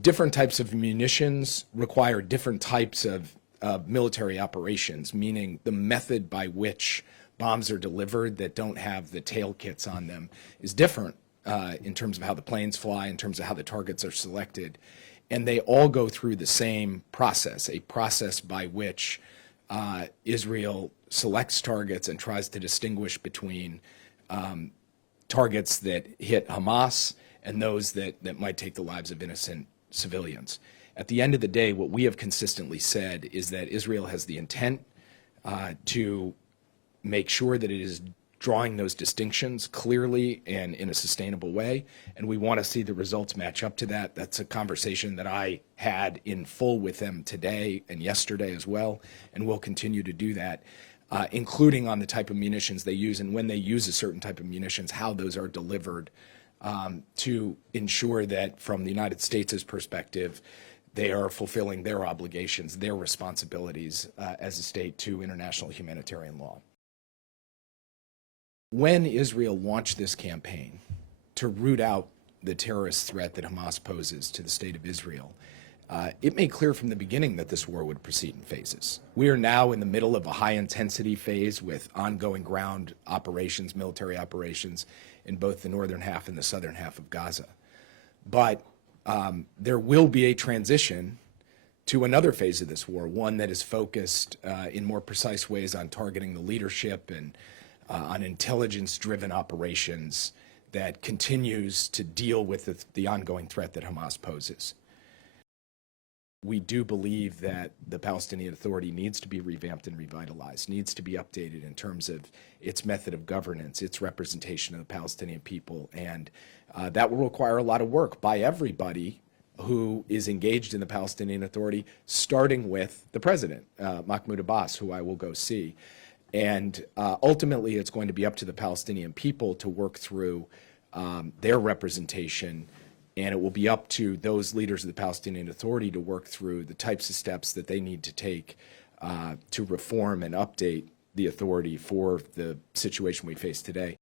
Different types of munitions require different types of military operations, meaning the method by which bombs are delivered that don't have the tail kits on them is different in terms of how the planes fly, in terms of how the targets are selected. And they all go through the same process, a process by which Israel selects targets and tries to distinguish between targets that hit Hamas and those that might take the lives of innocent civilians. At the end of the day, what we have consistently said is that Israel has the intent to make sure that it is drawing those distinctions clearly and in a sustainable way, and we want to see the results match up to that. That's a conversation that I had in full with them today and yesterday as well, and we'll continue to do that, including on the type of munitions they use and when they use a certain type of munitions, how those are delivered, to ensure that from the United States' perspective, they are fulfilling their obligations, their responsibilities as a state to international humanitarian law. When Israel launched this campaign to root out the terrorist threat that Hamas poses to the state of Israel, it made clear from the beginning that this war would proceed in phases. We are now in the middle of a high-intensity phase with ongoing ground operations, military operations, in both the northern half and the southern half of Gaza. But there will be a transition to another phase of this war, one that is focused in more precise ways on targeting the leadership and on intelligence-driven operations that continues to deal with the ongoing threat that Hamas poses. We do believe that the Palestinian Authority needs to be revamped and revitalized, needs to be updated in terms of its method of governance, its representation of the Palestinian people, and that will require a lot of work by everybody who is engaged in the Palestinian Authority, starting with the president, Mahmoud Abbas, who I will go see. And ultimately, it's going to be up to the Palestinian people to work through their representation, and it will be up to those leaders of the Palestinian Authority to work through the types of steps that they need to take to reform and update the authority for the situation we face today.